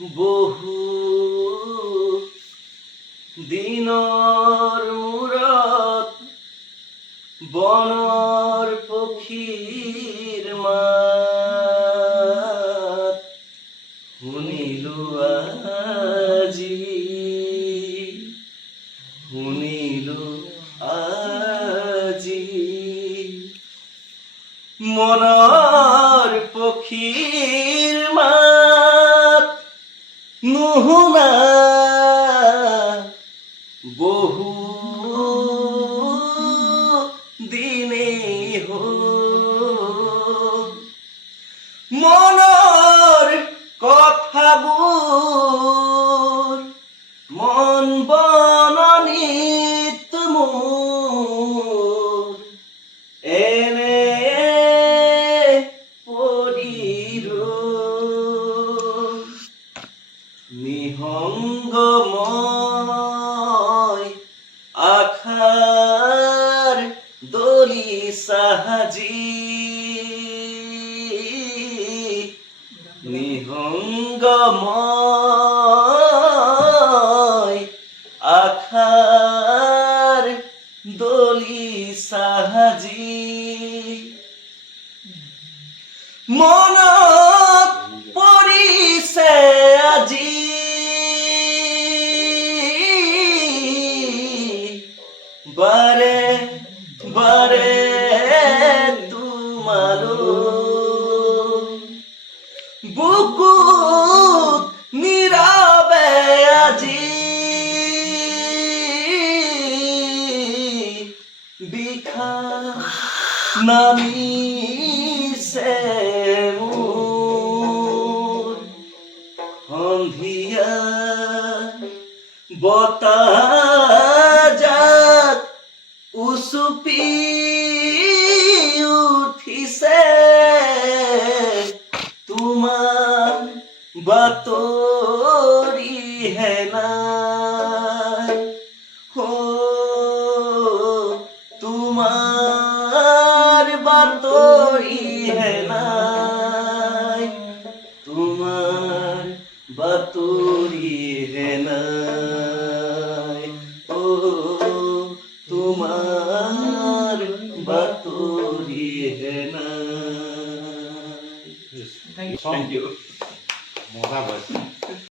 বহু দিনৰ মূৰত বনৰ পক্ষীৰ মাত শুনিলো আজি মনৰ পক্ষীৰ মাত নুশুনা বহু দিনেই হ'ল মনৰ কথাবোৰ মন বননিত মোৰ এনে নিহংগময় আখাৰ দলি সাহাজি নিহংগময় আখাৰ দলি সাহাজি মনত পৰিছে আজি বাৰে বাৰে তোমালৈ বুকুত নীৰৱে আজি বিষাদ নামিছে মোৰ সন্ধিয়া বতাহজাক উচুপি উঠিছে তোমাৰ বাতৰিহে নাই তোমাৰ বাতৰিহে নাই তোমাৰ বাতৰিহে নাই তোমাৰ বাতৰিহে নাই। Thank you.